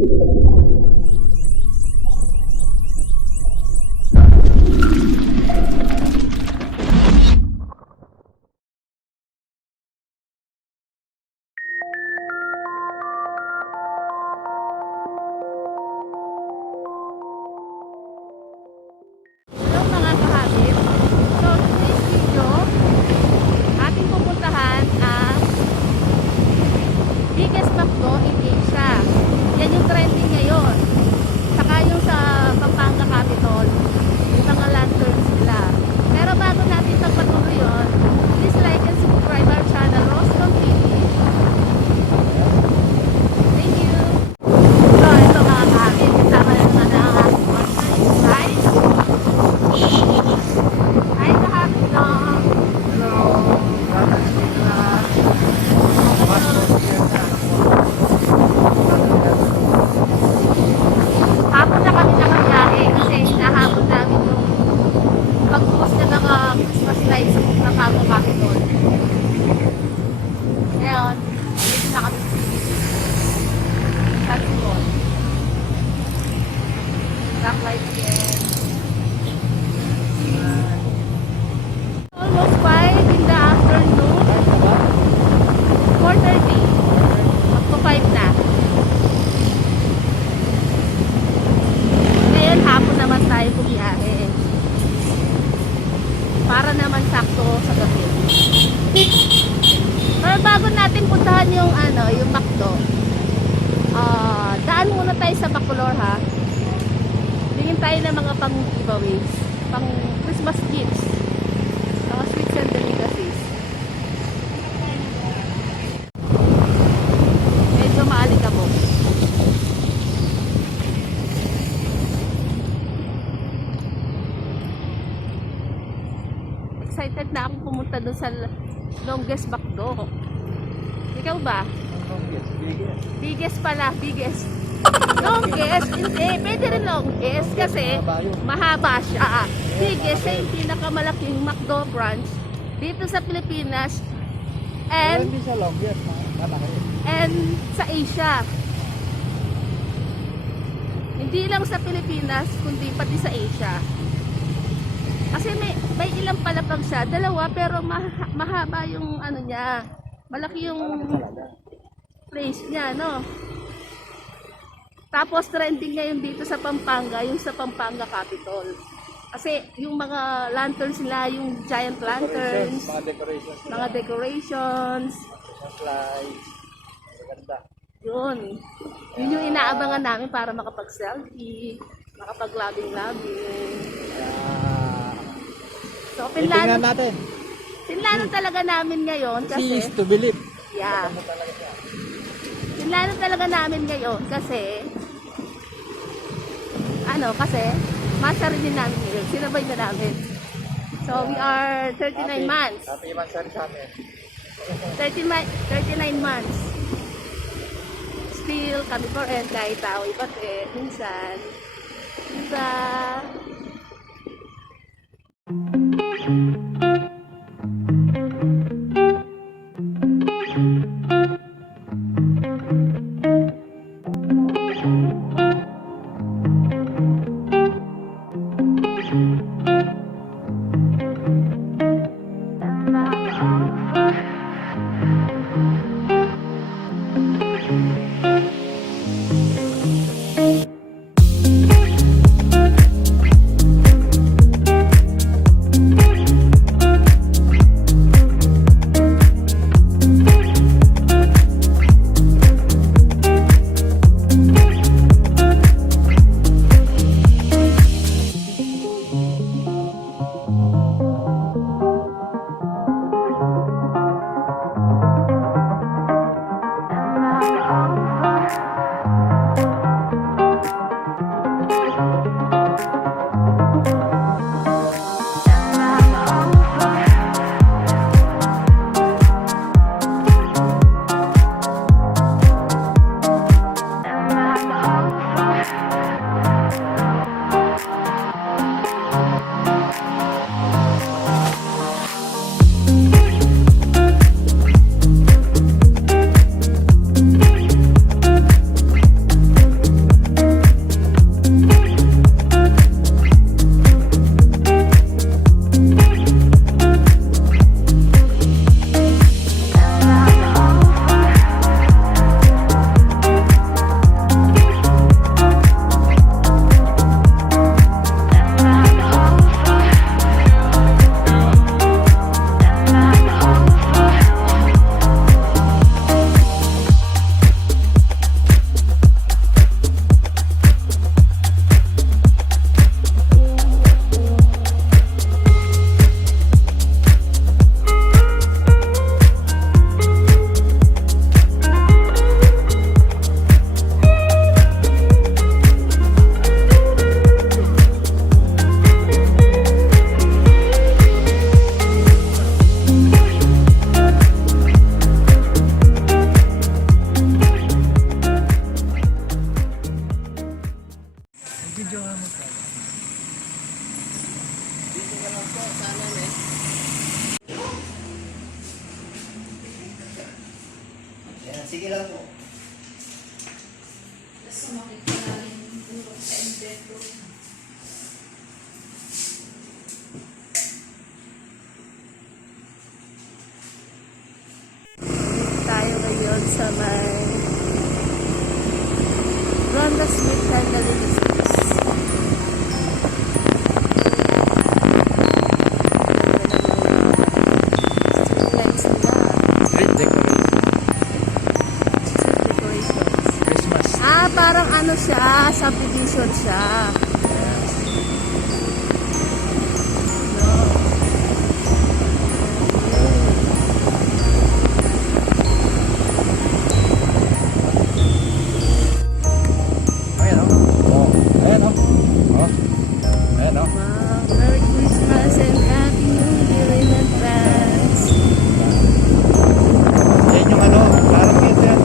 Hello mga kahabib. So today's video, ating pupuntahan ang biggest McDo in Asia. Yan yung trending ngayon. Saka yung sa Pampanga Capitol, yung mga lanterns nila. Pero bago natin pagpatuloy yun, please like and subscribe our channel, Roscom TV. Thank you. So ito mga kahabib, kasama na naman ang ating partner in crime. Hi kahabib no. Hello. Hapon na kami nakabiyahe kasi hinahabol namin yung pag-post na ng Christmas lights ng Pampanga Capitol. Ngayon, dito na kami sa Capitol. Black lights again. Almost 5 in the afternoon. 4:30. Up to 5 na. Ngayon hapon naman tayo bumiyahe. Para naman sakto sa gabi. Pero bago natin puntahan yung yung McDo, daan muna tayo sa Bacolor ha. Tingin tayo ng mga pang giveaways, pang Christmas gifts, mga sweets and delicacies. Medyo maalikabok. Excited na akong pumunta doon sa longest McDo. Ikaw ba? Biggest pala, biggest. Longest, hindi. Pwede rin longest kasi mahaba siya. Biggest ay yung pinakamalaking McDo branch dito sa Pilipinas and sa Asia. Hindi lang sa Pilipinas, kundi pati sa Asia. Kasi may ilang palapag siya, dalawa, pero mahaba yung niya. Malaki yung place niya, no? Tapos trending ngayon dito sa Pampanga, yung sa Pampanga Capitol. Kasi yung mga lanterns nila, yung giant lanterns, mga decorations, yun yung inaabangan namin para makapag-selfie, makapag-labing-labing. So pinlano talaga namin ngayon kasi to believe. Yeah. Pinlano talaga namin ngayon kasi kasi masarili namin ngayon. Sinabay na namin. So we are 39 months. Happy anniversary sa amin. 39 months. Still kami for end kahit away pati minsan. Diba? Video nga mo ka. Dito ka lang po, sana eh. Yan, sige lang po. Tapos sumakit ka namin yung sa embed ko. Tayo ngayon sa may Rondas Mcdonald Ministries. Street decoration. Decorations. Christmas. Ah, parang ano siya, subdivision siya. No. Ayan o. Oh. Ayan o. Oh. Ayan o. Wow, Merry Christmas and Happy New Year in advance. Yan yung ano, parang ito yan.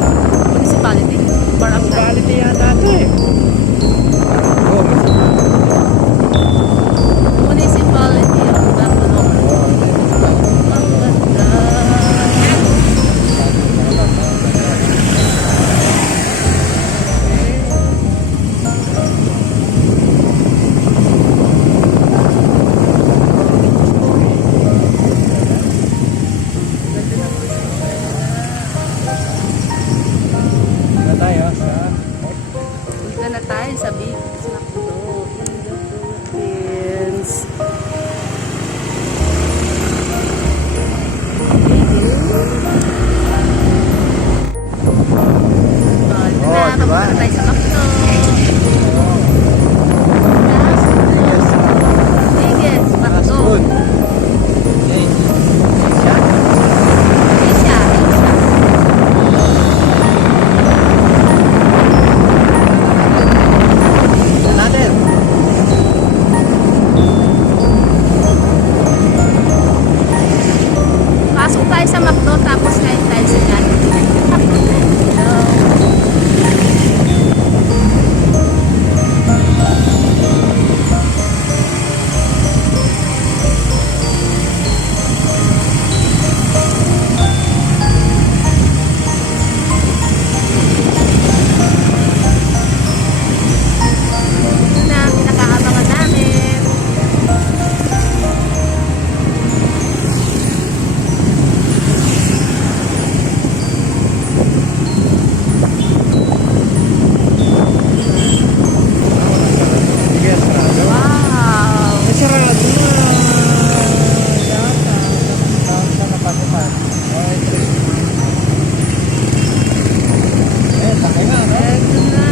Municipality? Barangay? Quality yata ito eh. Oh, Municipality of Mcdonald. Ang ganda. Ganda ng na tayo sa Punta na tayo sa Big Macdo in the Philippines. Oh, Ito na, diba? papunta tayo sa Macdo. Biggest fast Macdo. food. Okay. Siya. Asia. Natin. Pasok tayo sa Macdo tapos kain tayo sa Jollibee. Hello. Ito na, pinakaabangan namin. Sige, sarado. Wow! Ay, sarado na. Dapat. Dapat napasukan. Okay, three. Eh, laki nga, no? Ito na.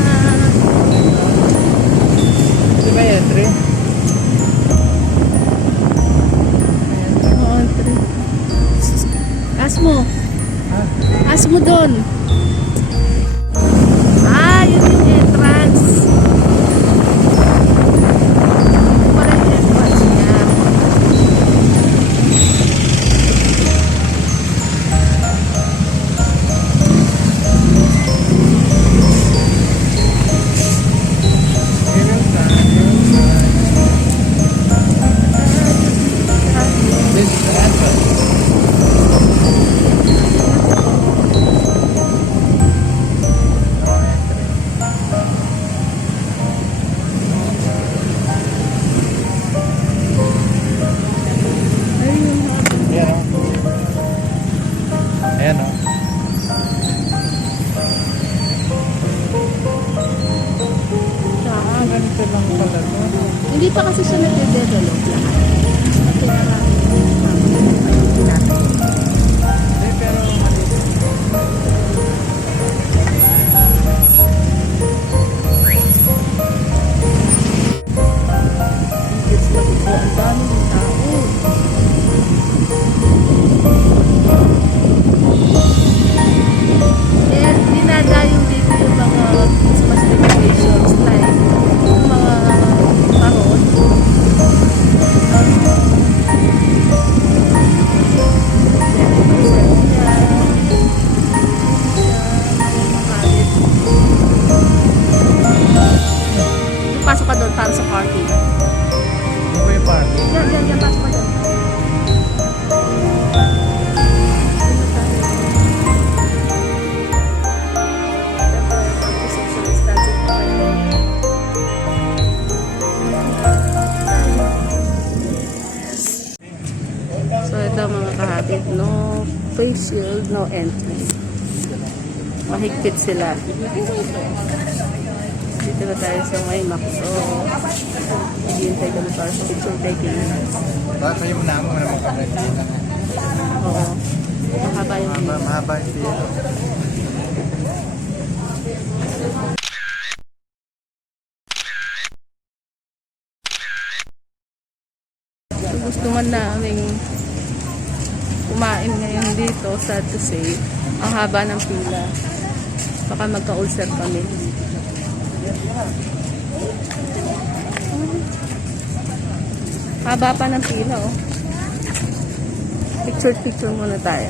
Di ba yung entry? As mo. Ha? As mo doon. Ah, yun yung entrance. Ito pala yung entrance niya. This is the entrance. Ayan o. Ayan o. Ah, ganito lang pala to. Hindi pa kasi siya nag-develop lahat. Kaya ayun natin. Hindi, pero maliit. Biggest Macdo. Ang dami ng tao. Kaya dinadayo dito yung mga Christmas decorations like yung mga paron. face shield, no entry. Mahigpit sila. Dito na tayo sa may Macdo. Hihintay kami para sa picture taking. Bakit kayo muna mo naman kami dito? Oo. Mahaba yung pila. Mahaba yung pila. Gusto man namin kumain ngayon dito, sad to say, ang haba ng pila. Baka magka-ulcer kami. Haba pa ng pila, oh. Picture muna tayo.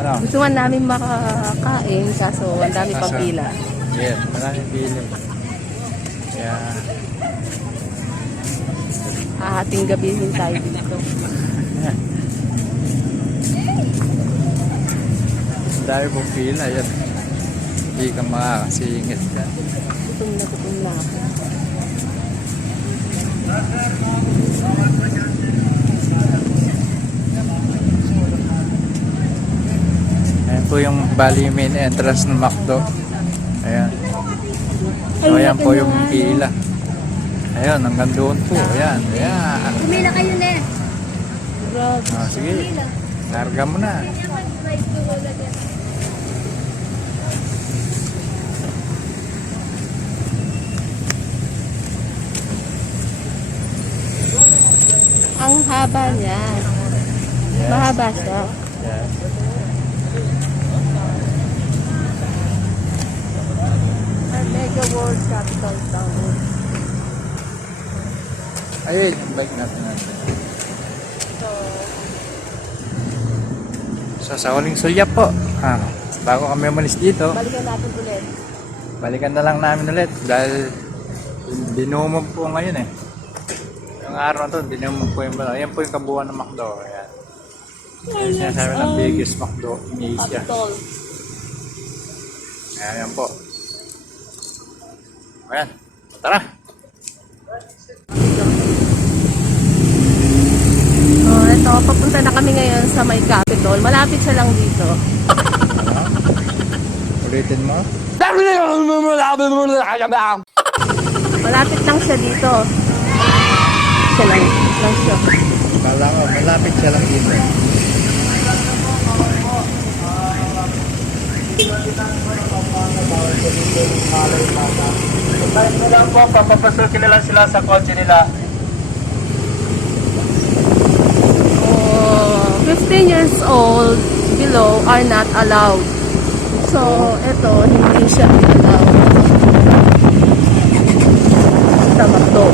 Ano? Gusto man namin makakain, kaso ang dami pang pila. Yes, maraming pila. Kaya, Hahating gabihin tayo dito. dahil mong pila, yan. Hindi ka makakasingit ka. Gutom na ako. Ayan po yung bali main entrance ng McDo. Ayan. So, ayan po yung pila. Ayun, hanggang doon po. Ayan, ayan. Kumila kayo na. Oh, sige, larga mo na. Ang haba niya. Yes. Mahaba siya. Yes. Mega World Capital Town. Ayun, yung bike natin. So, Sa huling sulyap po. Bago kami umalis dito, balikan natin ulit. balikan na lang namin ulit dahil dinumog po ngayon eh. Yung araw na to, dinumog po yung bala. Ayan po yung kabuuan ng McDo. Ayan. Ayan sinasabi ng biggest McDo in Asia. Capitol. Ayan po. Ayan. Tara! Oh, ito, papunta na kami ngayon sa may Capitol. Malapit siya lang dito. Ulitin mo. Malapit lang siya dito. Siya lang siya. Kala ko, malapit siya lang dito. Kahit na lang po, papapasukin na lang sila sa kotse nila. Oh, 15 years old below are not allowed. So, ito, hindi siya allowed. Sa McDo.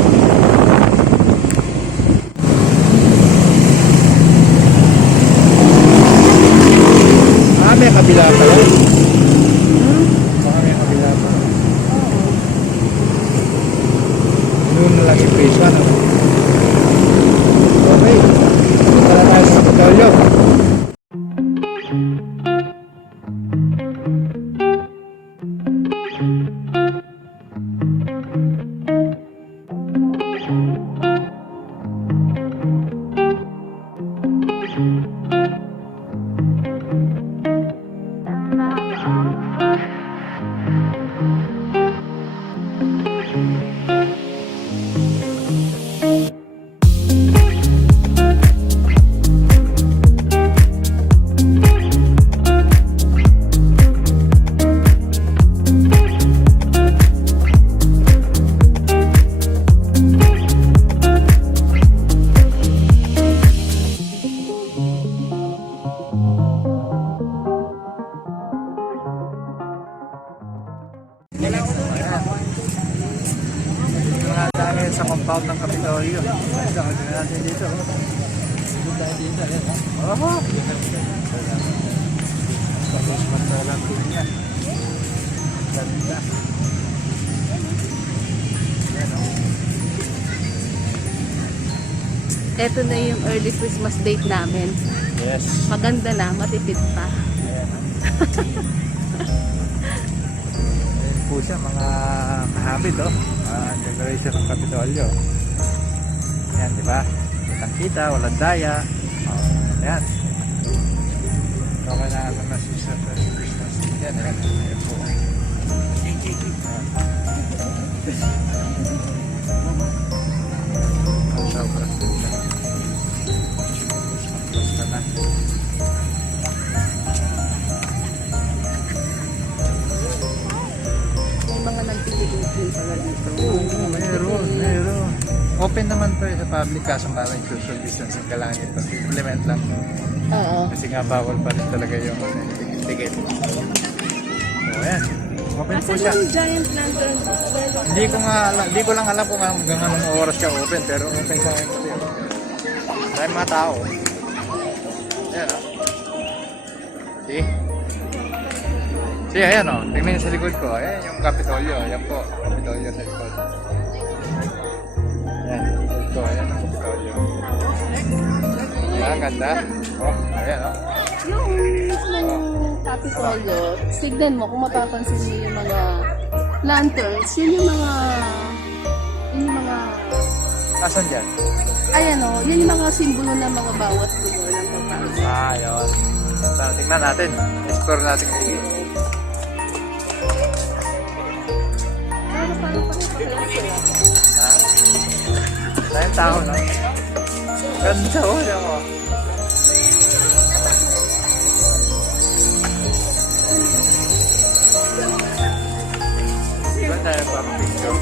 May kabila pa yan. Baka may kabila pa. Noon na lang yung phase 1. Okay. Para tayo sa Kapitolyo. Dahil sa compound ng Kapitolyo. Ito, hindi natin dito. Dito tayo dito. Oh! Tapos magsalang din yan. Ganda. Yan o. Ito na yung early Christmas date namin. Yes. Maganda na, matipid pa. Ayan o. Ayan po siya, mga kahabit o. Decoration ng Kapitolyo. Ayan, di ba? Kitang-kita, walang daya. Ayan. Okay na alam na sa Christmas. Ayan, ayan. Ayan po. Sobrang ganda. Basta na. May mga nagtitipid pala dito. Meron. Open naman to sa public kaso maraming social distancing ka lang dito. Implement lang. Oo. Kasi nga bawal pa rin talaga yung ticket. So ayan. Open po Asan siya. yung giant lantern? Hindi ko lang alam kung hanggang anong oras siya open pero open sa ngayon kasi. Maraming mga tao. Ayan o. See? See, ayan o. Tingnan niyo sa likod ko. Ayan yung Kapitolyo. Ayan po. Kapitolyo sa likod. Ayan. Likod ko. Ayan ang Kapitolyo. Ayan, ganda. Oh, ayan o. Yung mismong Capitolyo, tignan mo kung mapapansin mo yung mga lanterns, yun yung mga Asan dyan? ayan o, yun yung mga simbolo ng mga bawat lugar ng Pampanga. Yun. So, tingnan natin. Explore natin kung Pero parang sila. ha? Tayong tao, no? Ganda o. Yan o. Diba tayo parang picture?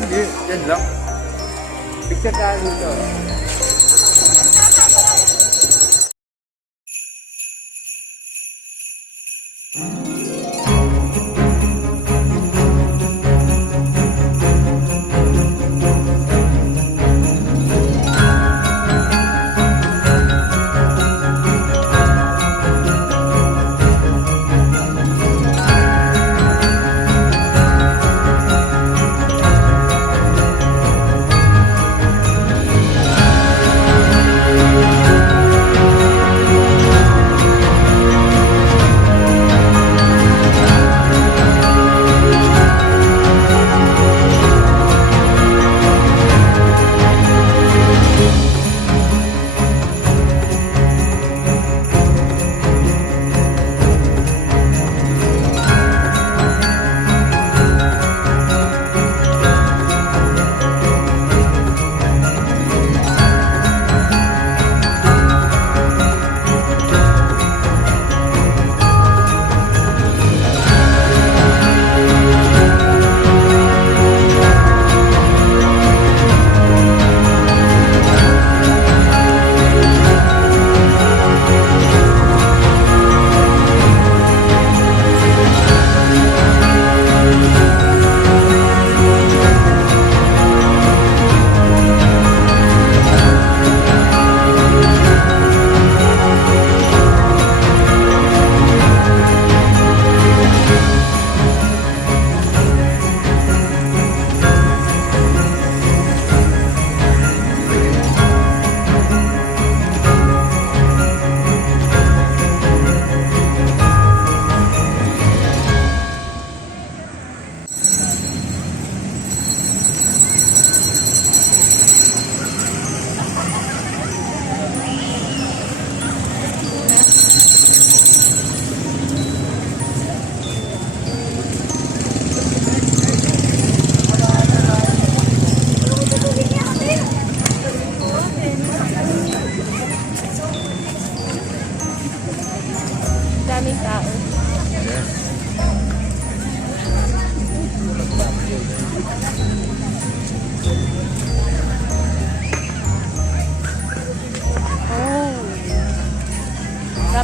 Hindi, yan lang. Picture tayo dito.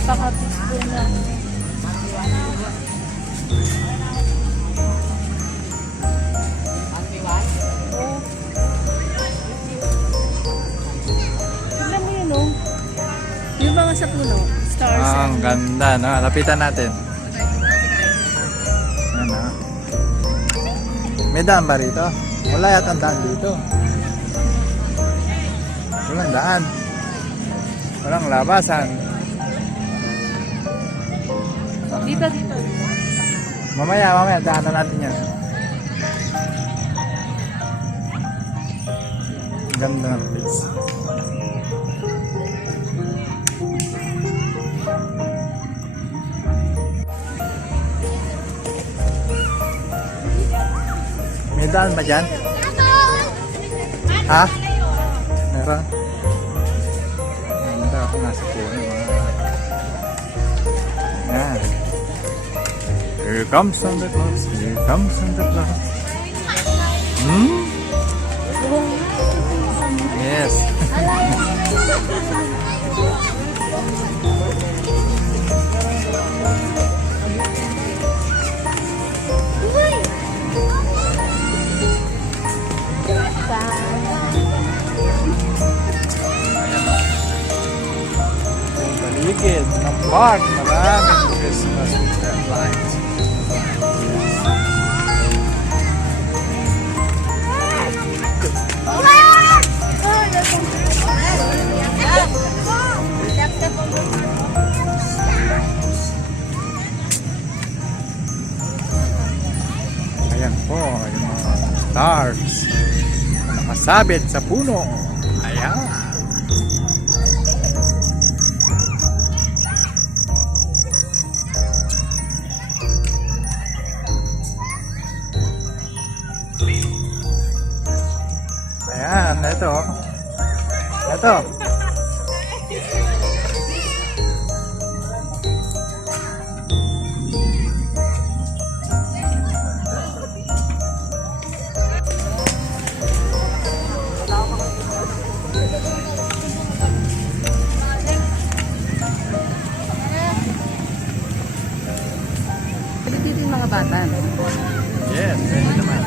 Napaka-peaceful na. Oh. Tignan mo yun, oh. Yung mga sa puno, stars. Ah, ang ganda, no? Lapitan natin. Ano? May daan ba rito? Wala yata ang daan dito. Walang daan. Walang labasan. Dito, dito. Mamaya, daanan natin yan. Ganda ng place. May daan ba dyan? Ha? Meron? Ganda ako nasa puno. Yan. Here comes Santa Claus. Here comes Santa Claus. Hmm? Yes. Yung paligid ng park, maraming Christmas lights. Ayan po, yung mga stars na nakasabit sa puno. Ayan. Ayan, ito. Ito. Pwede dito yung mga bata, no? Yes, pwede naman.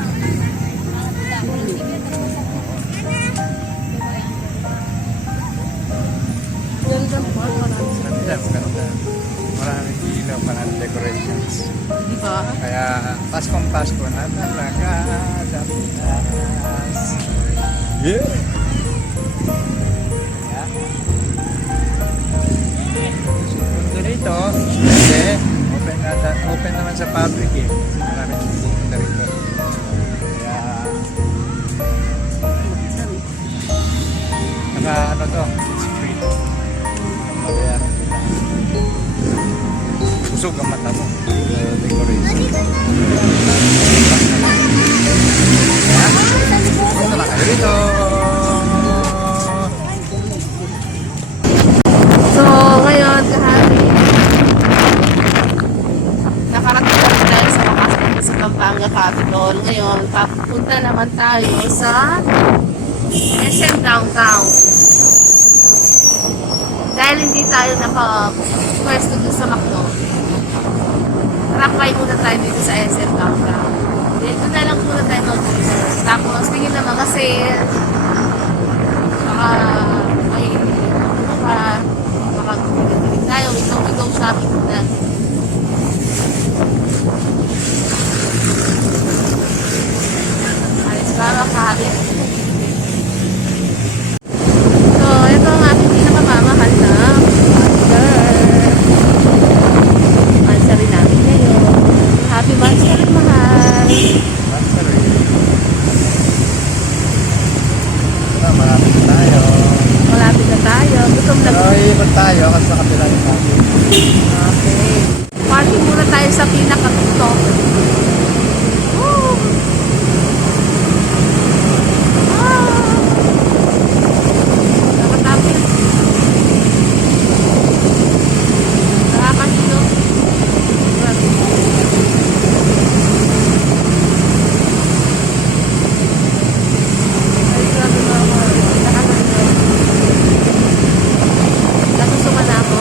Ganda po, maraming Ganda, maganda. Maraming ilaw, maraming decorations. di ba? Kaya Paskong Pasko na talaga sa Pinas. Yeah! Punto rito, kasi open naman sa public eh. Maraming pupunta rito. Kaya, saka ano to, it's free. Mabayaran kita. Busog ang mata mo. Decoration. Punta na kayo rito. So, ngayon, kahapon, nakarating kami tayo sa wakas dito sa Pampanga Capitol. Ngayon, papunta naman tayo sa SM Downtown. Dahil hindi tayo nakapwesto dito sa Mcdonald. Rakay muna tayo dito sa SM Downtown. Dito na lang muna tayo mag-dinner. Tapos, tingin na mga sale. Baka may makagulog tayo. Ikaw shopping na. Alis ba makakabit? So, ito ang aking pinakamamahal na burger. Mansari namin ngayon. Happy Mansari, mahal. Mansari. Malapit na tayo. Malapit na tayo. Gutom na Pero iikot tayo kasi sa kapila yung natin. Okay. Parking muna tayo sa pinaka-top. Woo! Ah! Nakatapos. Nakakahilo. Grabe. Ay, grabe mga nakakahilo. Nasusuka na ako.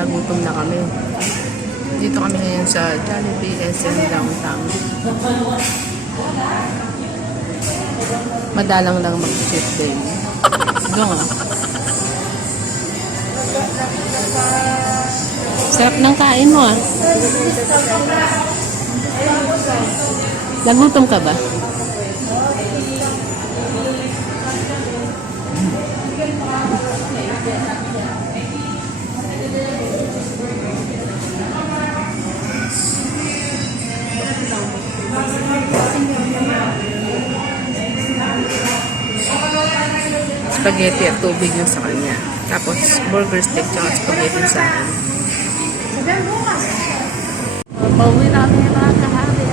Nagutom na kami. Dito kami ngayon sa Jollibee SM Downtown. Madalang lang mag-ship din. Doon ah. Sarap ng kain mo ah. Nagutom ka ba? Spaghetti at tubig yung sa kanya. Tapos burger steak at spaghetti sa akin. Pauwi na kami mga kahabin.